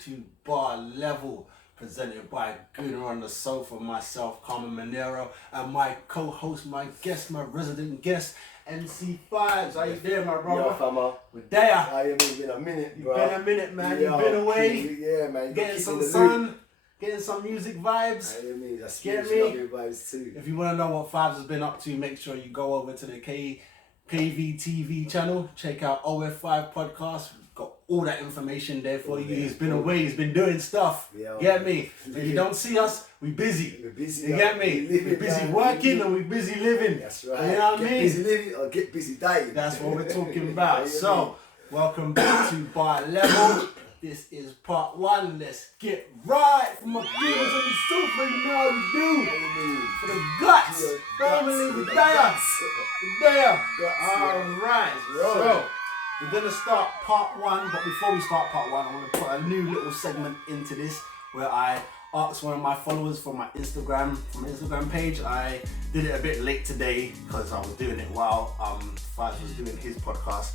to Bar Level, presented by Gooner on the Sofa, myself, Carmen Monero, and my co-host, my guest, my resident guest, MC Fives. How you doing, my brother? Yeah, fama. We're there. How you been? Been a minute, bro. Been a minute, man. Yeah, You've been away. Yeah, man. Getting some sun, getting some music vibes. How you mean? That's Get spiritual me? vibes too. If you want to know what Fives has been up to, make sure you go over to the KVTV channel. Check out OF5 podcast. We've got all that information there for you. He's been away. He's been doing stuff. Yeah, Get me? If you don't see us, we busy. We're busy. You get me? We're busy working and we're busy living. That's right. You know what I mean? Get busy living or get busy dying. That's what we're talking about. So, welcome back to Bar Level. This is part one. Let's get right for my viewers on the sofa. You know how we do. For the guts. Family, we're there. We're there. Alright. So, we're going to start part one. But before we start part one, I want to put a new little segment into this where I asked one of my followers from my Instagram page. I did it a bit late today because I was doing it while Fives was doing his podcast.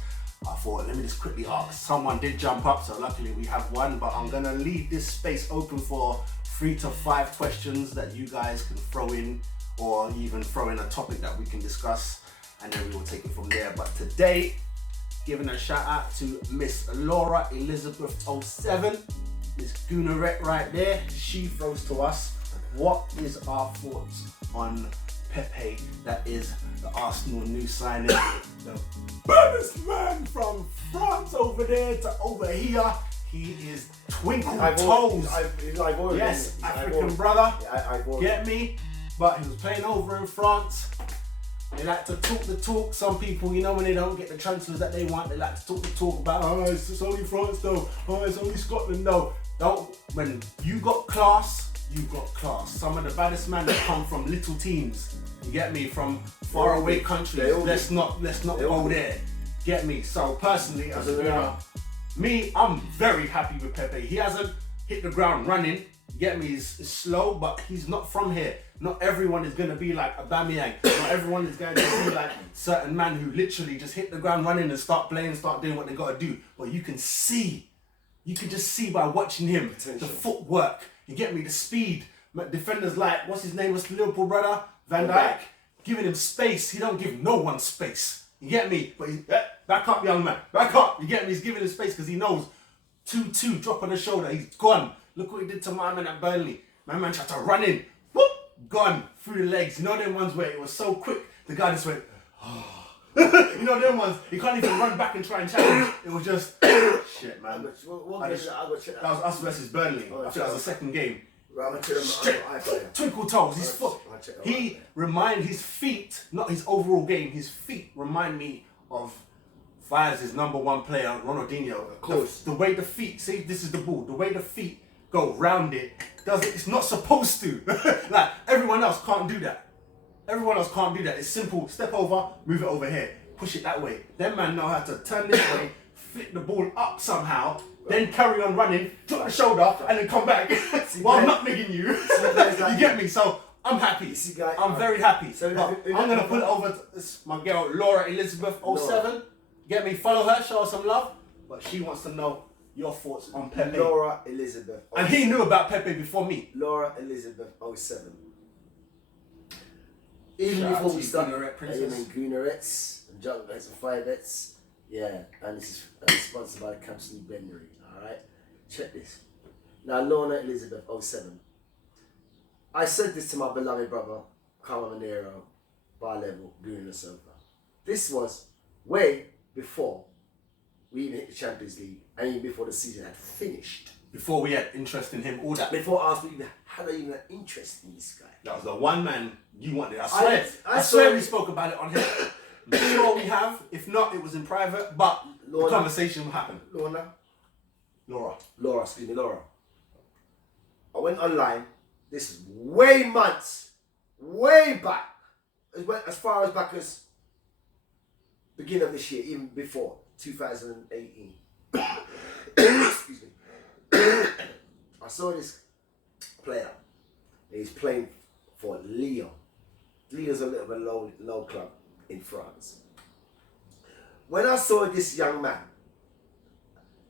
I thought, let me just quickly ask. Someone did jump up, so luckily we have one, but I'm gonna leave this space open for 3 to 5 questions that you guys can throw in, or even throw in a topic that we can discuss, and then we will take it from there. But today, giving a shout out to Miss Laura Elizabeth 07, Miss Goonerette right there. She throws to us, what is our thoughts on Pepe, that is the Arsenal new signing, the baddest man from France over there to over here. He is twinkle toes. Yes, African brother. Get me? But he was playing over in France. They like to talk the talk. Some people, you know, when they don't get the transfers that they want, they like to talk the talk about, oh, it's just only France though. Oh, it's only Scotland though. When you got class, you got class. Some of the baddest men that come from little teams. You get me? From far away countries. Let's not go there. Get me? So personally, as a winner, I'm very happy with Pepe. He hasn't hit the ground running. You get me? He's slow, but he's not from here. Not everyone is gonna be like Aubameyang. Not everyone is going to be like certain man who literally just hit the ground running and start playing, start doing what they gotta do. But you can see. You can just see by watching him, the footwork. You get me? The speed. Defenders like, what's his name? What's the Liverpool brother? Van Dijk. Giving him space. He don't give no one space. You get me? But he's, back up, young man. Back up. You get me? He's giving him space because he knows 2-2, drop on the shoulder. He's gone. Look what he did to my man at Burnley. My man tried to run in. Whoop! Gone. Through the legs. You know them ones where it was so quick, the guy just went, oh. You know them ones, he can't even run back and try and challenge. It was just, shit, man. That was us versus Burnley. I think that was the second game. Twinkle toes, his foot. His feet, not his overall game, his feet remind me of Fives' number one player, Ronaldinho. Of course. The way the feet, see, this is the ball, the way the feet go round it, it's not supposed to. Like, everyone else can't do that. Everyone else can't do that. It's simple, step over, move it over here, push it that way. Them man know how to turn this way, flip the ball up somehow, then carry on running, drop the shoulder, and then come back while nutmegging you. You get me? So I'm happy. I'm very happy. So I'm gonna put it over to my girl Laura Elizabeth 07. Get me? Follow her, show her some love. But she wants to know your thoughts on Pepe. Laura Elizabeth 07. And he knew about Pepe before me. Laura Elizabeth 07. Even before we start, Goonerettes and Junkets and Fivettes. Yeah, and this is sponsored by the Campson Benry. Alright? Check this. Now, Laura Elizabeth 07. I said this to my beloved brother, Carmen Monero, Bar Level, Gooner Sofa. This was way before we even hit the Champions League and even before the season had finished. Before we had interest in him, all that. Before Arsenal even had an interest in this guy. That was the one man you wanted. I swear we spoke about it on here. I'm sure we have. If not, it was in private, but the conversation happened. Laura. I went online. This is way back. As far as back as beginning of this year, even before 2018. Excuse me. I saw this player. He's playing for Lyon. Lyon's a little bit low club in France. When I saw this young man,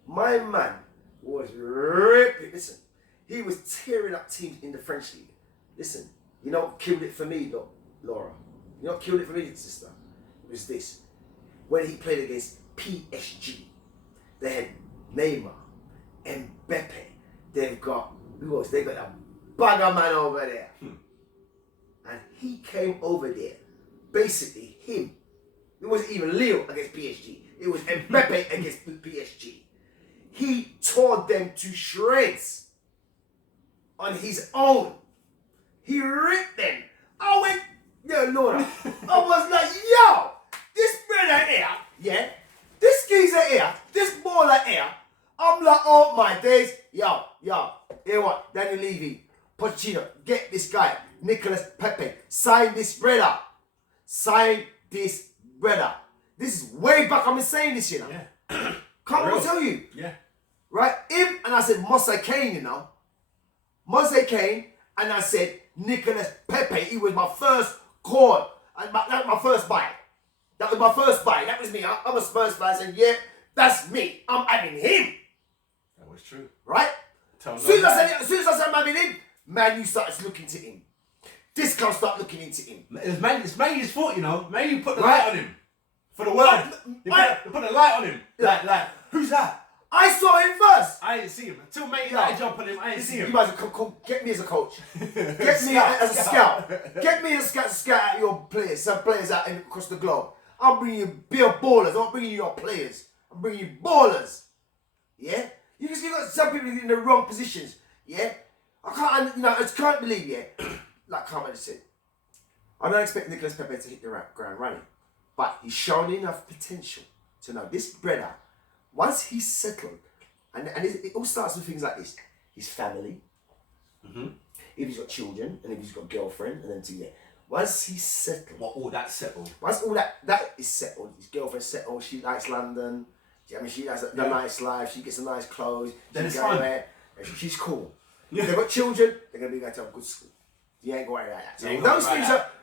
my man was ripping. Listen, he was tearing up teams in the French league. Listen, you know what killed it for me, though, Laura? You know what killed it for me, sister? It was this. When he played against PSG, they had Neymar and Mbappe. They've got, who else? They got a bugger man over there. And he came over there. Basically, him. It wasn't even Leo against PSG. It was Mbappe against PSG. He tore them to shreds on his own. He ripped them. I went, yo, Laura. I was like, yo, this brother here, yeah, this geezer here, this baller here. I'm like, oh my days. Yo, hear what? Daniel Levy, Pochettino, get this guy, Nicolas Pepe, sign this brother. Sign this brother. This is way back. I've been saying this, you know. Yeah. Can't really tell you. Yeah. Right? Him and I said Mosse Kane, you know. Mosse Kane, and I said Nicolas Pepe. He was my first call. That was my first buy. That was my first buy. That was me. I'm a Spurs fan saying, yeah, that's me. I'm having him. That was true. Right? As soon as I said I'm having him, Man U started looking to him. Discount start looking into him. It's Man U's fault, you know. Man U put the light on him. For the world. They put the light on him. Like, who's that? I saw him first. I didn't see him. Until Man United jump on him, I didn't see him. You guys get me as a coach. Get me as a scout. Get me as a scout out your players. Some players out across the globe. I'm bringing you beer ballers. I'm not bringing you your players. I'm bringing you ballers. Yeah? You got some people in the wrong positions. Yeah? I can't believe, yeah? Like Carmen said, I don't expect Nicolas Pepe to hit the ground running, but he's shown enough potential to know this brother, once he's settled, and it all starts with things like this: his family, if he's got children, and if he's got a girlfriend, and then once he's settled, all that's settled. Once all that is settled, his girlfriend's settled, she likes London. I mean, she has the nice life. She gets the nice clothes. Then it's fun. She's cool. Yeah. They've got children. They're gonna be going to a good school. You ain't going like that. So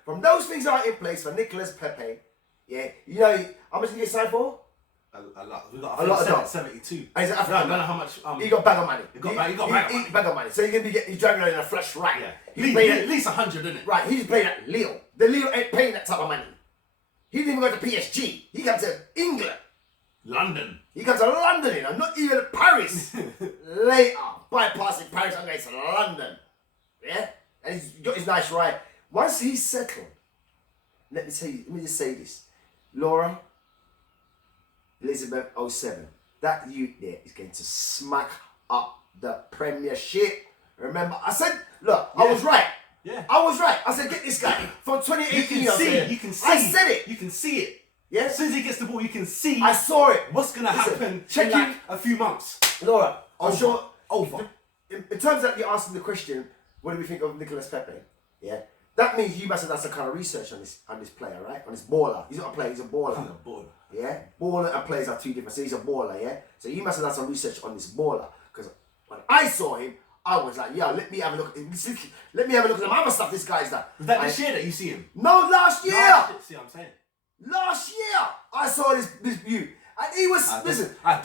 from those things are in place for Nicolas Pepe. Yeah, you know how much did he get signed for? A lot. We got a lot of 72. And he's I don't know how much. He got a bag of money. He got bag of money. So he's driving around in a flash right. Yeah. At least 100, isn't it? Right. He's playing at Lille. The Lille ain't paying that type of money. He didn't even go to PSG. He comes to England. London. He comes to London, you know, not even Paris. Later, bypassing Paris and going to London. Yeah? And he's got his nice ride. Once he's settled, let me just say this. Laura, Elizabeth 07, that youth there is going to smack up the Premiership. Remember, I said, look, I was right. Yeah. I was right. I said, get this guy. From 2018, you can see. I said it. You can see it. Yeah? As soon as he gets the ball, you can see. I saw it. What's going to happen in like a few months. Laura, I'm sure. Over. In terms of you asking the question, what do we think of Nicolas Pepe? Yeah? That means you must have done some kind of research on this player, right? On this baller. He's not a player, he's a baller. He's a baller. Yeah? Baller and players are two different. So he's a baller, yeah? So you must have done some research on this baller. Because when I saw him, I was like, yeah, let me have a look. Let me have a look at the other stuff this guy's done. Was that this year that you see him? No, last year. See what I'm saying? Last year, I saw this view. And he was,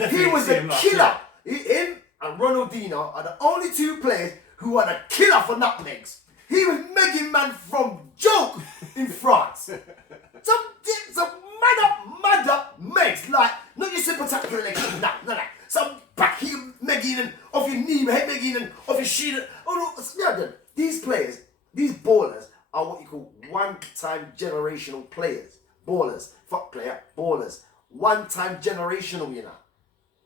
he was a killer. Him and Ronaldinho are the only two players who are the killer for nutmegs. He was making man from joke in France. some mad up megs, like, not your simple tactical election, no. Some back heel megging and off your knee, head megging and off your sheet. These players, these ballers, are what you call one-time generational players. Ballers, fuck player, ballers. One-time generational, you know.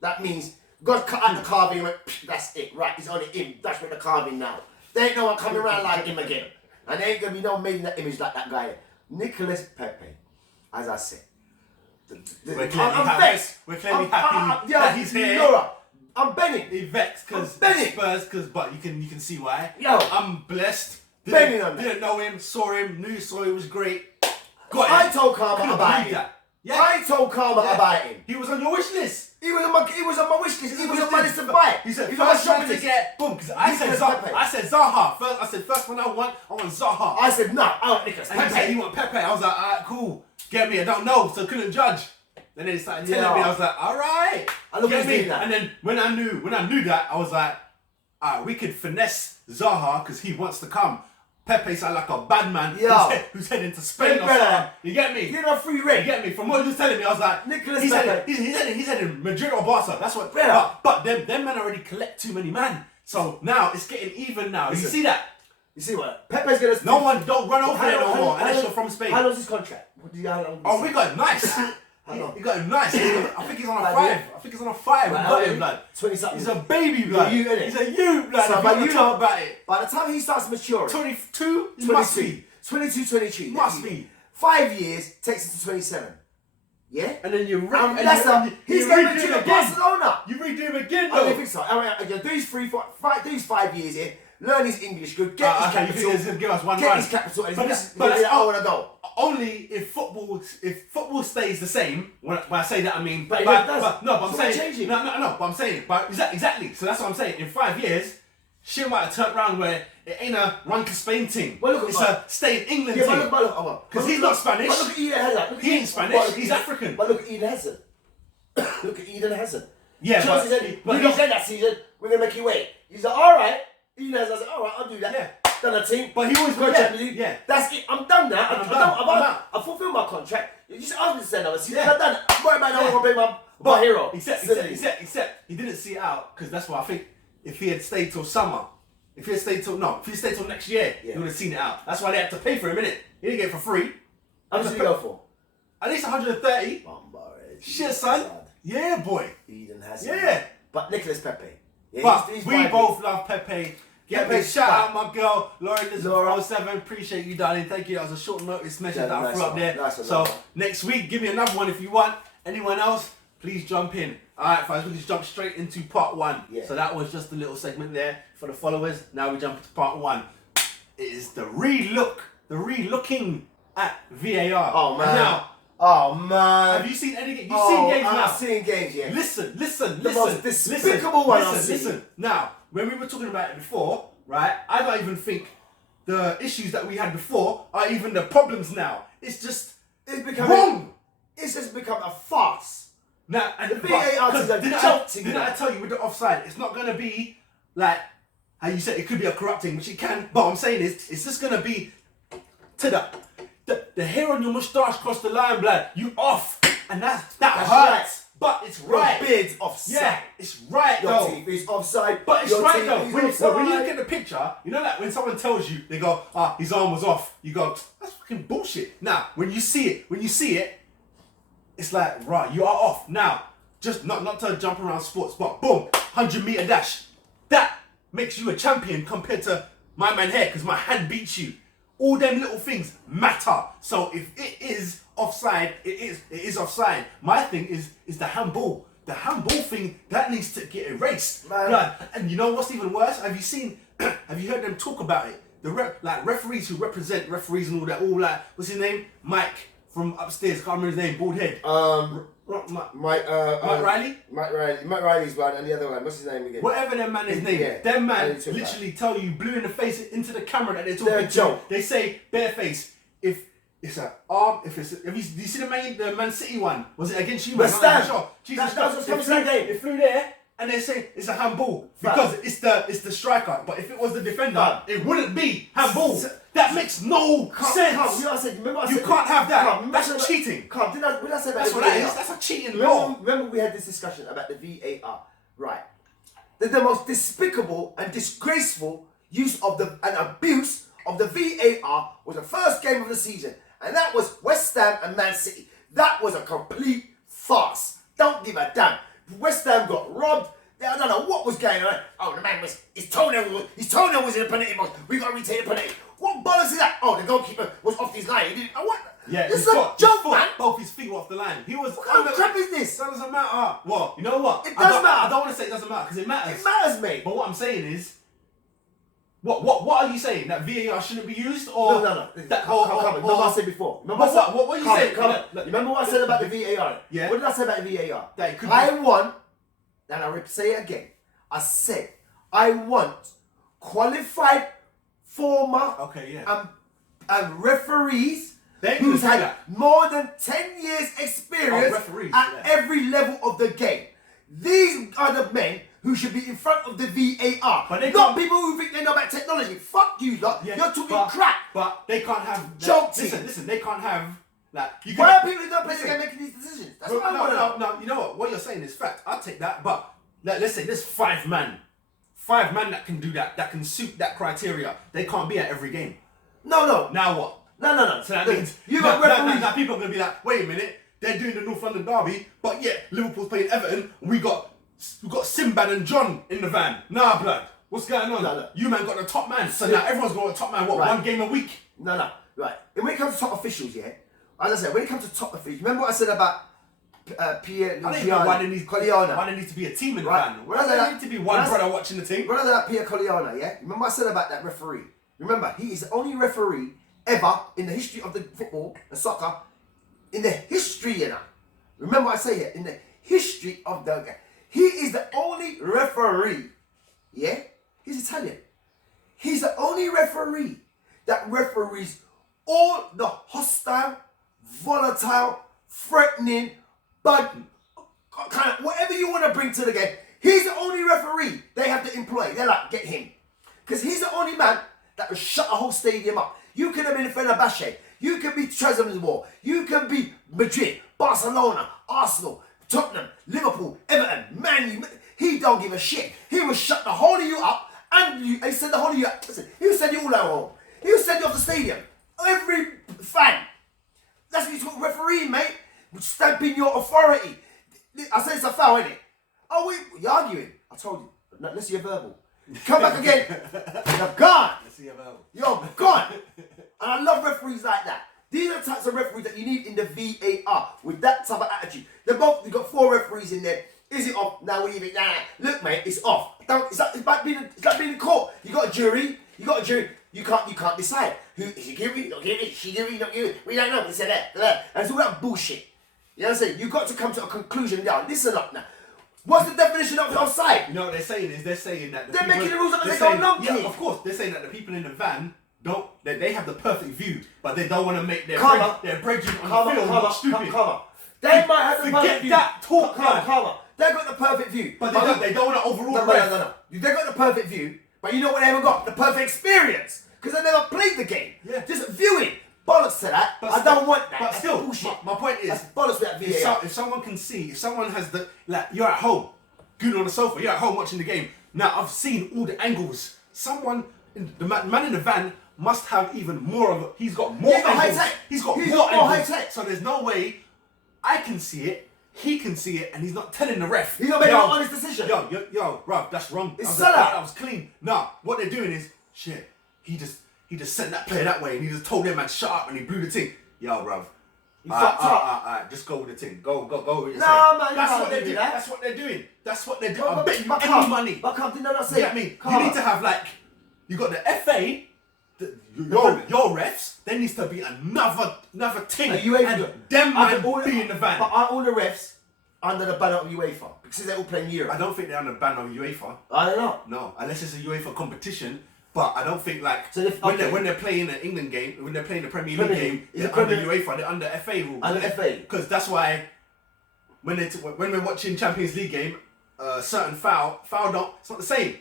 That means God cut out the carving and went, that's it, right, he's only him, that's with the carving now. There ain't no one coming around like him again. And there ain't going to be no made in that image like that guy. Nicolas Pepe, as I said. We're clearly happy that he's here. Laura, I'm benning. He vexed because Spurs, but you can see why. Yo, I'm blessed. Didn't know him, saw him, saw he was great. I told Karma about him. Yeah. I told Karma about him. He was on your wish list. He was on my wish list. He was on my list to buy. He said first man to get boom. Because I said Zaha. First one I want Zaha. I said no, I want Nicolas Pepe. And he said he want Pepe. I was like, alright, cool. Get me. I don't know, so couldn't judge. And then he started telling me. I was like, alright. And look Get who's me? doing that. And then when I knew that, I was like, we could finesse Zaha because he wants to come. Pepe sound like a bad man who's heading to Spain or something. You get me? You know, free rate. You get me? From what he was telling me, I was like, Nicholas he's Pepe. heading Madrid or Barca. That's what. Yeah. But them men already collect too many man. So now it's getting even now. Listen, you see that? You see what? Pepe's gonna. No one don't run over there no more unless you're from Spain. How long's his contract? What do you we got him nice. He got him nice. I think he's on a 5. I think he's on a 5. We got him, blood. 20-something. He's a baby, blood. He's a youth, innit? He's a youth, blood. So, If but you you talk know, about it. by the time he starts maturing, 22, 22, must be. 22, 23. Must be. 5 years takes us to 27. Yeah? And then you He's going to Madrid or Barcelona. You redo him again, I though. don't think so. I mean, do these 5 years here, learn his English good, get his capital. You think he's going to give us one get run? his capital. And But that's I want to go. Only if football stays the same. When I say that, I mean, But I'm saying changing. No. But I'm saying, but exactly. So that's what I'm saying. In 5 years, shit might have turned around where it ain't a run to Spain thing. Well, look, it's a stay in England yeah, thing. Because he's not Spanish. But look at Eden Hazard. He ain't Spanish. He's African. But look at Eden Hazard. Look at Eden Hazard. Yeah, Chelsea said, we said that season, we're going to make you wait. He's like, all right. Eden Hazard said, all right, I'll do that. Yeah. Done a team. But he always got Champions League. Yeah. That's it. I'm done now. I'm done. I fulfilled my contract. You just asked me to send another season. Yeah. I'm done. Right about now, I'm going to be my hero. Except he didn't see it out because that's why I think if he had stayed till summer, if he stayed till next year, he would have seen it out. That's why they had to pay for him, innit? He didn't get it for free. How much did he go for? At least 130. Shit, son. Yeah, boy. Eden Hazard. Yeah. But Nicholas Pepe. Yeah, But he's we both love Pepe. Shout out my girl, Laura 07. Appreciate you, darling. Thank you. That was a short notice message that I threw up there. So next week, give me another one if you want. Anyone else, please jump in. Alright, guys, we'll just jump straight into part 1. Yeah. So that was just a little segment there for the followers. Now we jump into part 1. It is the relooking at VAR. Oh man. And now, oh man. have you seen any games? You've seen games now. I've seen games, yeah. Listen. The most despicable one I've seen. Listen. Now, when we were talking about it before, right, I don't even think the issues that we had before are even the problems now. It's become wrong. It's just become a farce. Now, and the VAR is a joke to Didn't I tell you with the offside, it's not going to be like how you said it could be a corrupting, which it can, but what I'm saying is, it's just going to be to the hair on your moustache cross the line, blood. You off, and that hurts. Right. But it's right. Your beard's offside. Yeah, it's right your though. Your teeth is offside. But it's right though. When you look at at the picture, you know, like when someone tells you, they go, his arm was off. You go, that's fucking bullshit. Now, when you see it, it's like, right, you are off. Now, just not to jump around sports, but boom, 100-meter dash. That makes you a champion compared to my man here, because my hand beats you. All them little things matter. So if it is offside, it is offside. My thing is the handball. The handball thing, that needs to get erased. Man. And you know what's even worse? Have you heard them talk about it? The referees who represent referees and all that, what's his name? Mike from upstairs, can't remember his name, bald head. Mike Riley? Mike Riley's one, and the other one, what's his name again? Whatever their man is named. Them man literally tell you blue in the face into the camera that they're talking to. They say bareface. If it's an arm, do you see the Man City one? Was it against you? West Ham. Sure. That's what's coming to that game. It flew there. And they say it's a handball because it's the striker. But if it was the defender, it wouldn't be handball. That makes no sense. You can't have that. That's cheating. That's what that is. That's a cheating law. Remember we had this discussion about the VAR. Right. The most despicable and disgraceful use of and abuse of the VAR was the first game of the season. And that was West Ham and Man City. That was a complete farce. Don't give a damn. West Ham got robbed. I don't know what was going on. Oh, the man his toenail was in the penalty box. We got to retake the penalty. What bollocks is that? Oh, the goalkeeper was off his line. He didn't. What? Yeah, this is a joke, man. Both his feet were off the line. He was. What kind of crap is this? That doesn't matter. Well, you know what? It does matter. I don't want to say it doesn't matter because it matters. It matters, mate. But what I'm saying is, what are you saying? That VAR shouldn't be used, or no. Remember what I said before. What are you saying? Remember what I said about the VAR? Yeah. What did I say about the VAR? That it could I want, and I say it again. I said I want qualified former and referees who's had more than 10 years experience at every level of the game. These are the men who should be in front of the VAR. But they not can't- people who think they know about technology. Fuck you lot. Yeah, You're talking crap. But they can't have. Joke Listen, they can't have. Like, you Why can, are people who don't play the game making these decisions? That's what I want to know. no, you know what? What you're saying is fact. I'll take that. But let's say there's 5 man that can do that can suit that criteria. They can't be at every game. No. Now what? No. So that Look, means you got referees. now people are gonna be like, wait a minute, they're doing the North London derby, but yet Liverpool's playing Everton. And we got Sinbad and John in the van. Nah, blood. What's going on? No. You man got the top man. So now everyone's got a top man. What? Right. 1 game a week? No. Right. And when it comes to top officials, yeah, as I said, when it comes to top officials, remember what I said about Pierre I don't even know why there needs to be a team in the Right. van. When Why I does say there that- need to be when one I say- brother watching the team? Remember that Pierre Coliana, yeah? Remember what I said about that referee? Remember, he is the only referee ever in the history of the football and soccer, in the history, you know. Remember what I say here, in the history of the game. He is the only referee, yeah? He's Italian. He's the only referee that referees all the hostile, volatile, threatening, but kind of whatever you want to bring to the game. He's the only referee they have to employ. They're like, get him. Because he's the only man that will shut a whole stadium up. You could have been Fenerbahce. You could be Trabzonspor. You can be Madrid, Barcelona, Arsenal, Tottenham, Liverpool, Everton, Man U. He don't give a shit. He will shut the whole of you up and he send the whole of you up. Listen, he'll send you all out home. He'll send you off the stadium. Every fan. That's what you talk referee, mate. Stamping your authority. I said it's a foul, innit? Oh, you're arguing. I told you. Let's see your verbal. Come back again. You're gone. Let's see about. You're gone. And I love referees like that. These are the types of referees that you need in the VAR with that type of attitude. They've got 4 referees in there. Is it off? Now what do you think? Nah. Look, mate, it's off. It's like being in court. You got a jury. You can't decide. Who is he giving? Not giving. She giving? Not giving. We don't know. He said that. And it's all that bullshit. You know what I'm saying? You've got to come to a conclusion now. Listen up now. What's the definition of offside? You know what they're saying is they're saying that They're making the rules up as they go along. Yeah, of course. They're saying that the people in the van they have the perfect view, but they don't want to make their brethren on the field look stupid. They might have the Forget perfect view. that talk, man. They've got the perfect view. But they don't want to overrule the No. ref. They've got the perfect view, but you know what they haven't got? The perfect experience. Because they never played the game. Yeah. Just viewing. Bollocks to that. But I don't want that. But That's still, bullshit. my point is, That's bollocks with that VAR. if someone can see, if someone has the, like, you're at home, good on the sofa, you're at home watching the game. Now, I've seen all the angles. The man in the van must have even more of it. He's got more angles. High tech. He's got He's more got more angles. high tech. So there's no way I can see it, he can see it, and he's not telling the ref. He's not making an honest decision. Yo, bruv, that's wrong. It's that was clean. Nah, what they're doing is, shit, he just sent that player that way and he just told them man shut up and he blew the thing. Yo, bruv. You fucked up. Alright, just go with the thing. Go with it. Nah, man, you That's can't what they're do doing. that. That's what they're doing. That's what they're doing. But I bet you but any calm. money. But calm, did I not You say get me? Calm. You need to have like, you got the FA, your refs, there needs to be another team. And them man be in the van. But aren't all the refs under the banner of UEFA? Because they're all playing Europe. I don't think they're on the ban of UEFA. I don't know. No, unless it's a UEFA competition. But I don't think like So when they're playing an England game, when they're playing the Premier League game, Is they're it under Premier- UEFA, they're under FA rules. Under FA. Because that's why when we're watching Champions League game, certain foul don't. It's not the same,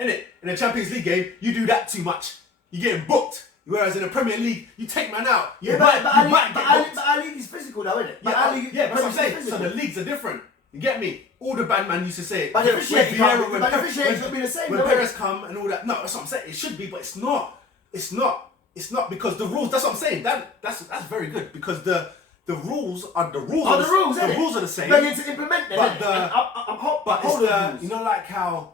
innit? In a Champions League game, you do that too much, you're getting booked. Whereas in the Premier League, you take man out. But our league is physical now, isn't it? Yeah, that's what I'm saying. So the leagues are different. You get me? All the bad man used to say it. But the officiating can't be- but the officiating should be the same, When no? Perez come and all that. No, that's what I'm saying. It should be, but it's not. It's not because the rules. That's what I'm saying. That's very good because the rules are the rules. Oh, the rules, the innit? rules are the same. They need to implement them. But But it's the you know like how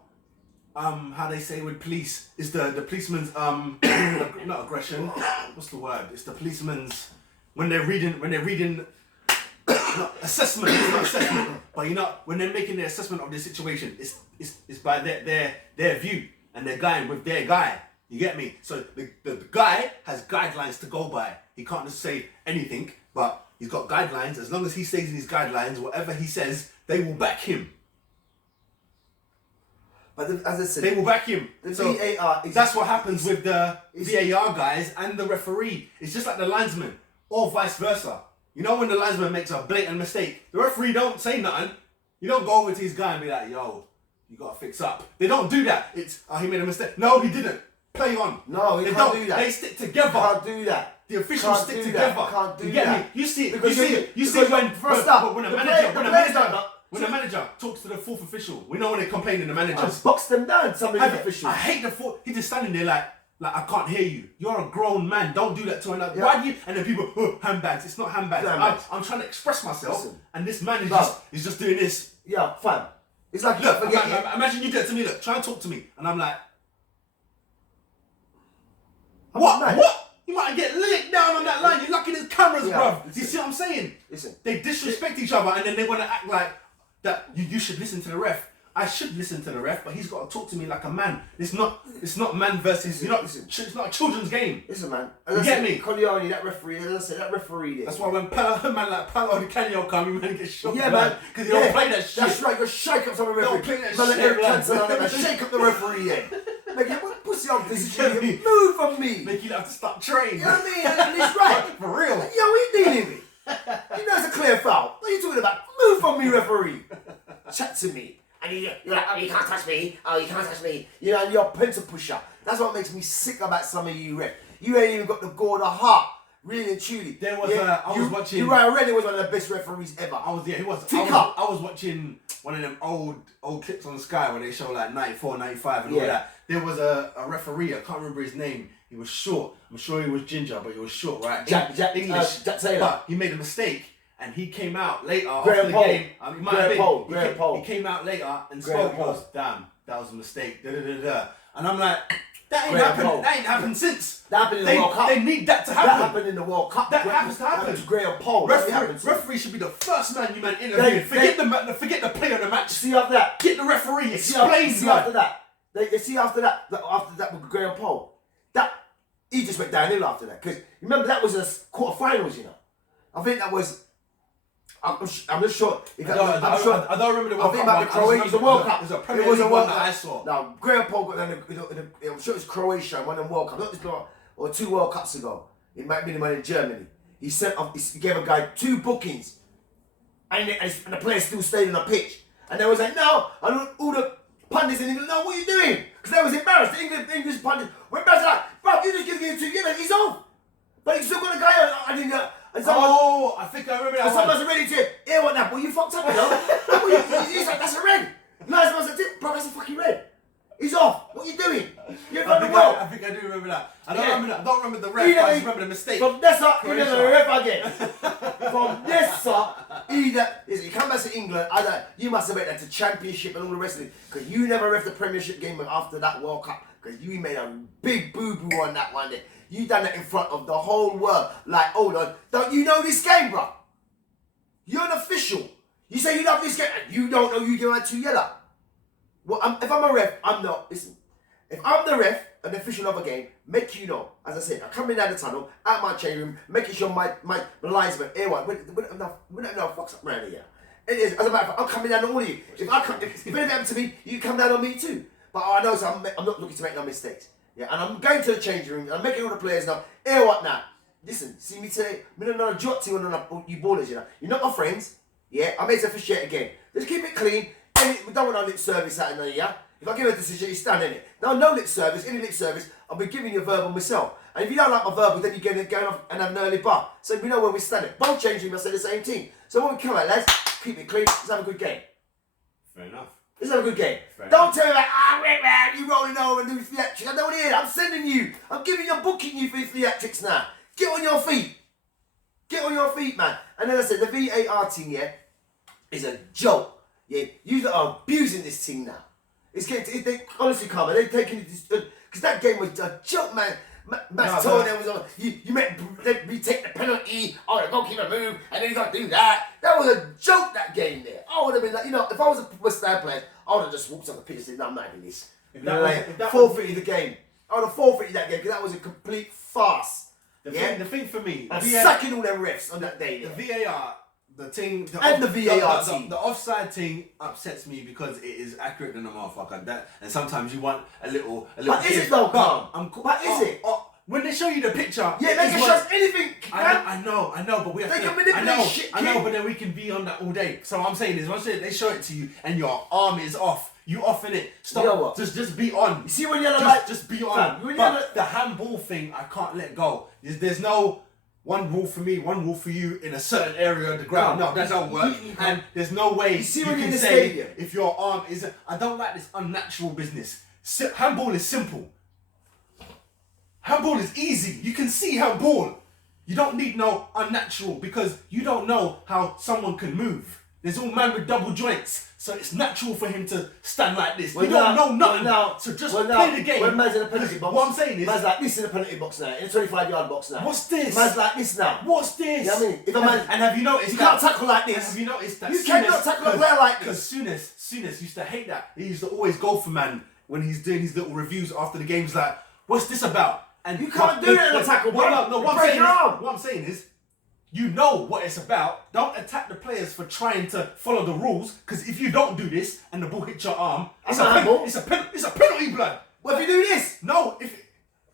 they say with police is the policeman's not aggression. What's the word? It's the policeman's when they're reading. Not assessment, it's not assessment, but when they're making their assessment of the situation, it's by their view and they're going with their guy. You get me? So the guy has guidelines to go by. He can't just say anything, but he's got guidelines. As long as he stays in his guidelines, whatever he says, they will back him. But as I said, They will back him. the So VAR is that's what happens with the VAR guys and the referee. It's just like the linesman, or vice versa. You know when the linesman makes a blatant mistake, the referee don't say nothing. You don't go over to his guy and be like, yo, you gotta fix up. They don't do that. It's, he made a mistake. No, he didn't. Play on. No, he can't do that. They stick together. Can't do that. The officials stick together. Can't do you get that. me? You see it. Because You see when when a manager talks to the fourth official. We know when they complain to the managers. Just box them down. Some of the officials. I hate the fourth. He's just standing there like I can't hear you. You're a grown man. Don't do that to another. Yeah. Why do you? And then people, handbags. It's not handbags. I'm trying to express myself, and this man is just doing this. Yeah, fam. It's like look. Imagine you did it to me. Look, try and talk to me, and I'm like, what? You might get licked down on that line. You're lucky there's cameras, bruv. Do you see what I'm saying? Listen. They disrespect each other, and then they want to act like that. You should listen to the ref. I should listen to the ref, but he's got to talk to me like a man. It's not man versus. It's not a children's game. Listen, man. You get me? Corleone, that referee. As I said, that referee there. That's why when man like Palo Di Canio come, you man get shot. Yeah, man. Because you don't play that shit. That's right. You shake up some of the referee. Don't play that man, shit, Eric man. Cantona, man. Shake up the referee then. Make it pussy on this. Move from me. Make you have to stop training. You know what I mean? And it's right. For real. Yo, what you dealing with? You know it's a clear foul. What are you talking about? Move from me, referee. Chat to me. And you're like, oh, you can't touch me. Oh, you can't touch me. You know, and you're a pencil pusher. That's what makes me sick about some of you, ref. You ain't even got the gore, the heart. Really and truly. There was I was watching. Uriah Rennie was one of the best referees ever. I was I was watching one of them old clips on Sky where they show like 94, 95 and all that. There was a referee, I can't remember his name. He was short. I'm sure he was ginger, but he was short, right? Jack English. Jack Taylor. But he made a mistake. And he came out later Graham after the Pole. game. Graham Pole. He came out later and Graham spoke. Pole. He goes, damn, that was a mistake. And I'm like, that ain't Graham happened. Pole. That ain't happened since. That happened in the World Cup. They need that to happen. That happened in the World Cup. That happens to happen. Happened to Graham Pole. Referee should be the first man you man interviewing. Forget the play of the match. See after that. Get the referee. Explain. See after that. They see after that with Graham Pole. He just went downhill after that. Because remember that was a quarterfinals, you know. I think that was. I'm just sure. I don't remember the World Cup. I think about the Croatia. It was a World Cup. It was a World Cup that I saw. Now, Graham Pole got down. I'm sure it was Croatia and won the World Cup. Or 2 World Cups ago. It might have been the one in Germany. He gave a guy 2 bookings, and the players still stayed on the pitch. And they was like, no. And all the pundits in England, no, what are you doing? Because they was embarrassed. The English pundits were embarrassed. Like, bro, you just give him 2 years. He's off. But he's still got a guy. I think I remember that. And someone's ready to hear what now? Well, you fucked up, you know? He's like, that's a red. Nice man's like, bro, that's a fucking red. He's off. What are you doing? You're from the world. I think I do remember that. I don't remember the ref, but I just remember the mistake. From this up, you never ref again. From this up, he come back to England, you must have made that to Championship and all the rest of it. Because you never ref the Premiership game after that World Cup. Because you made a big boo-boo on that one there. You done that in front of the whole world. Like, hold on, don't you know this game, bro? You're an official. You say you love this game, and you don't know you give out 2 yellow. Well, if I'm a ref, I'm not. Listen, if I'm the ref, an official of a game, make you know. As I said, I'm coming down the tunnel, out my change room, making sure my linesman, everyone, we don't know fucks up around here. It is, as a matter of fact, I'm coming down on all of you. If anything happens to me, you come down on me too. But I know, so I'm not looking to make no mistakes. Yeah, and I'm going to the change room, and I'm making all the players know, hey, what now? Listen, see me today, I'm not a jot to you ballers, you know. You're not my friends, yeah? I made to officiate again. Just keep it clean. We don't want no lip service out in there, yeah? If I give a decision, you stand in it. No lip service, any lip service, I'll be giving you a verbal myself. And if you don't like my verbal, then you're going off and have an early bar. So we know where we're standing. Both change rooms, I say the same team. So when we come out, lads, keep it clean, let's have a good game. Fair enough. Let's have a good game. Don't tell me like, you rolling over and doing theatrics. I don't want to hear that. I'm sending you. I'm booking you for your theatrics now. Get on your feet. Get on your feet, man. And then I said, the VAR team, yeah, is a joke. Yeah, you are abusing this team now. It's getting, they honestly come and they're taking it, because that game was a joke, man. Matt Turner was on, you meant we take the penalty, the goalkeeper move, and then he's got to do that. That was a joke, that game there. I would have been like, if I was a West Ham player, I would have just walked on the pitch and said, no, I'm not having this. Forfeited the game. I would have forfeited that game because that was a complete farce. The thing for me, I'm sucking all them refs on that day. The VAR, the thing, the VAR team. The offside thing upsets me because it is accurate than a motherfucker. And sometimes you want a little. But is it though, Calm? But is it? when they show you the picture, Yeah, they can show us anything. I know, but we have They to. can manipulate shit, I know, kid. but then we can be on that all day. So what I'm saying is, once they show it to you and your arm is off, you off in it. Stop. You know what? Just be on. You see when you're just be on. But the handball thing, I can't let go. There's no one rule for me, one rule for you in a certain area of the ground. No, that don't work. And there's no way you when you're in can the say stadium. if your arm isn't. I don't like this unnatural business. Handball is simple. Handball is easy. You can see handball. You don't need no unnatural because you don't know how someone can move. There's all man with double joints, so it's natural for him to stand like this. You don't know nothing. So just play the game. When man's in the penalty box, what I'm saying is, man's like this in the penalty box now, in the 25-yard box now. What's this? Man's like this now. What's this? You know what I mean? If a man, and have you noticed you that? can't tackle like this. Have you noticed that? You cannot tackle a player like this. Because Souness used to hate that. He used to always go for man when he's doing his little reviews after the games. Like, what's this about? And you can't do it in a tackle, bro. No, what I'm saying is, you know what it's about. Don't attack the players for trying to follow the rules. Because if you don't do this and the ball hits your arm, it's a penalty, blood. What if you do this? No,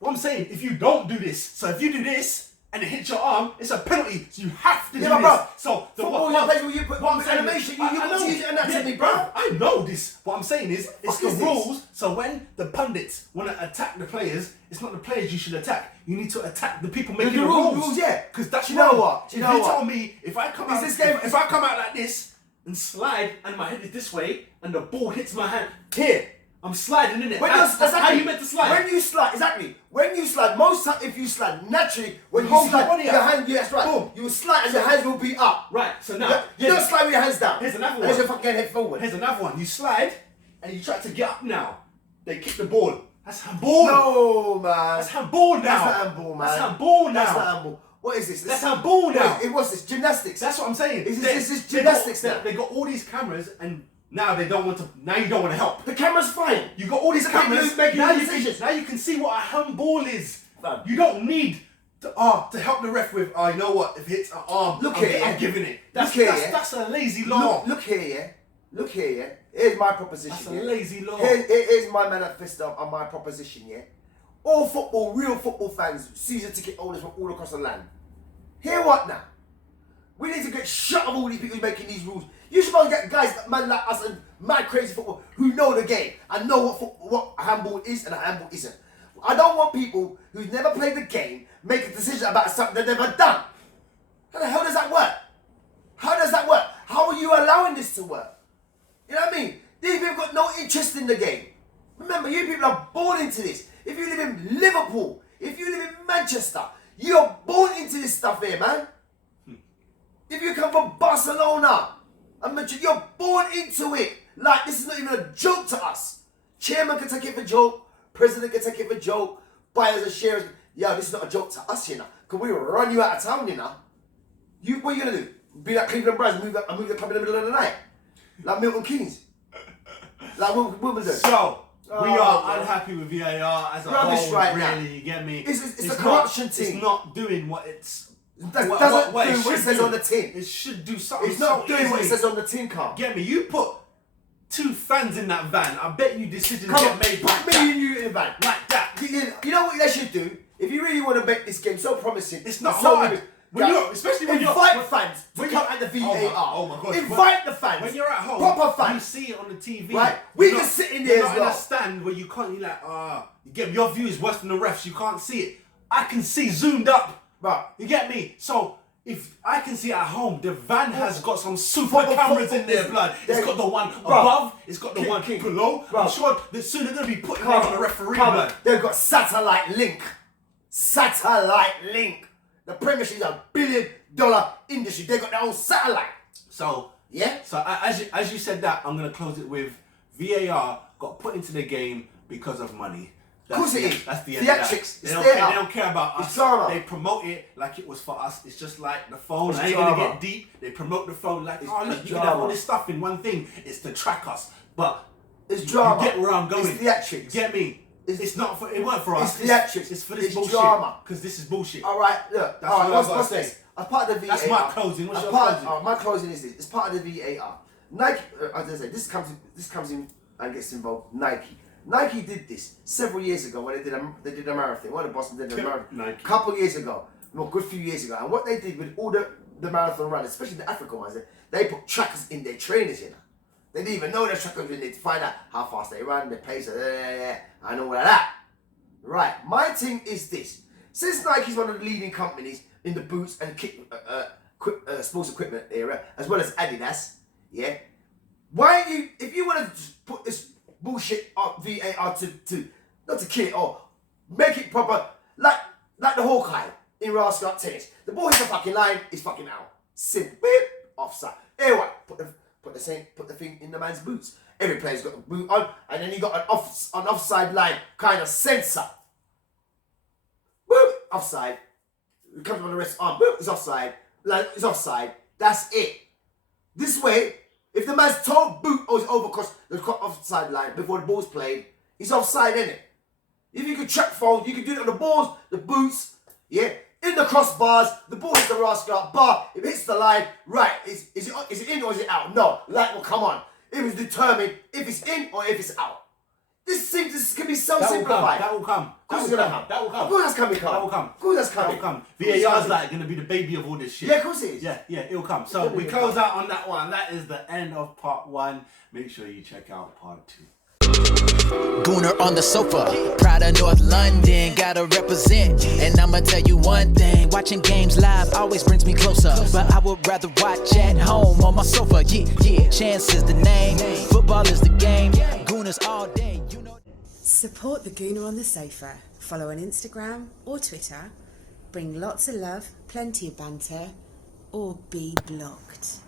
what I'm saying, if you don't do this, so if you do this and it hits your arm, it's a penalty. So you have to do this. Bro. So football, you put animation. You want to use it anatomy, bro. I know this. What I'm saying is, it's the is rules. So when the pundits want to attack the players, it's not the players you should attack. You need to attack the people making the rules. Yeah. Because that's you know wrong. what? If you tell me if I come out, if I come out like this and slide and my head is this way and the ball hits my hand here. I'm sliding in it. That's how you meant to slide. When you slide, exactly. When you slide, most time if you slide naturally, when you hold slide, your body your up. hand, yeah, that's right. Boom. You will slide and your hands will be up. Right. So now You don't slide with your hands down. Here's another one. Unless you're fucking head forward. Here's another one. You slide and you try to get up now. They kick the ball. That's handball. No, man. That's handball now. That's not handball, man. That's handball now. That's not handball. What is this? That's handball now. What's this? Gymnastics. That's what I'm saying. This is gymnastics now. They got all these cameras and now they don't want to. Now you don't want to help. The camera's fine. You got all these cameras. Making Now decisions. you can see what a handball is. Man. You don't need to help the ref with. You know what? If it hits an arm, I'm giving it. That's a lazy law. Look here, yeah. Look here, yeah. Here's my proposition. That's a lazy law. Here's my manifesto and my proposition, yeah. All football, real football fans, season ticket holders from all across the land. Hear what now? We need to get shut of all these people making these rules. You should go get guys, man like us and mad crazy football who know the game and know what a handball is and a handball isn't. I don't want people who've never played the game make a decision about something they've never done. How the hell does that work? How does that work? How are you allowing this to work? You know what I mean? These people got no interest in the game. Remember, you people are born into this. If you live in Liverpool, if you live in Manchester, you're born into this stuff here, man. If you come from Barcelona, you're born into it. Like, this is not even a joke to us. Chairman can take it for joke. President can take it for joke. Buyers and sharers. Yo, this is not a joke to us, you know. Because we will run you out of town, you know. What are you going to do? Be like Cleveland Browns and move the club in the middle of the night? Like Milton Keynes? Like Wimbledon? So, we are unhappy with VAR as a whole, right really, now. you get me? It's a corruption thing. It's not doing what it's... Doesn't do what it says on the tin. It should do something. It's not doing what it says on the tin card. Get me? You put 2 fans in that van. I bet you decisions get made like me that. and you in the van. Like that. You know what they should do? If you really want to make this game so promising, it's not hard. Especially when you're invite fans to come at the VAR. Oh my God! Invite the fans. When you're at home, proper fans. You see it on the TV. Right? We can sit in there as well. You're not in a stand where you can't. You're like, you get your view is worse than the refs. You can't see it. I can see zoomed up. Right. You get me? So. If I can see at home, the van has got some super cameras in there, blood. It's got the one above, it's got the one below. I'm sure that soon they're going to be putting it on the referee, blood. They've got satellite link. Satellite link. The Premiership is $1 billion industry. They've got their own satellite. So, yeah. So as you said that, I'm going to close it with VAR got put into the game because of money. Of course it is. That's the end of that. Theatrics. They don't care about us. It's drama. They promote it like it was for us. It's just like the phone. I ain't drama. gonna get deep. They promote the phone like, look, you can have all this stuff in one thing. It's to track us. But it's drama. You get where I'm going. It's theatrics. Get me? It's not for. It weren't for us. It's theatrics. It's for this bullshit. Drama. Because this is bullshit. All right. Look. That's all right. What's this? As part of the VAR. That's my closing. What's your closing? My closing is this. It's part of the VAR. Nike. As I say, this comes in and gets involved. Nike. Nike did this several years ago when they did a marathon. One of Boston did a marathon Nike. a couple of years ago, a good few years ago. And what they did with all the marathon runners, especially the African ones, they put trackers in their trainers, you know. They didn't even know their trackers in there to find out how fast they run, their pace, and all of that. Right, my thing is this. Since Nike's one of the leading companies in the boots and sports equipment area, as well as Adidas, yeah, why you, if you want to just put this bullshit on VAR to not to kill it or make it proper, like the Hawkeye in Rascal Tennis. The ball hits the fucking line, it's fucking out. Simple, beep, offside. Anyway, put the thing in the man's boots. Every player's got a boot on, and then you got an offside line kind of sensor. Boom, offside. It comes on the wrist arm. Boom, it's offside. Like it's offside. That's it. This way, if the man's toe boot is over across the offside line before the ball's played, he's offside, innit? If you could track foul, you can do it on the balls, the boots, yeah, in the crossbars, the ball hits the rascal bar, if it hits the line, right, is it in or is it out? No, like, well, come on. It was determined if it's in or if it's out. This can be so simplified. That will come. Of course it's gonna come. That will come. Of course that's coming. That will come. Of course that's coming. That will come. VAR's like going to be the baby of all this shit. Yeah, of course it is. Yeah, it'll come. So we close out on that one. That is the end of part 1. Make sure you check out part 2. Gooner on the sofa, proud of North London, gotta represent. And I'ma tell you one thing, watching games live always brings me closer. But I would rather watch at home on my sofa. Yeah, Chance is the name, football is the game, Gooners all day, you know. Support the Gooner on the sofa. Follow on Instagram or Twitter. Bring lots of love, plenty of banter, or be blocked.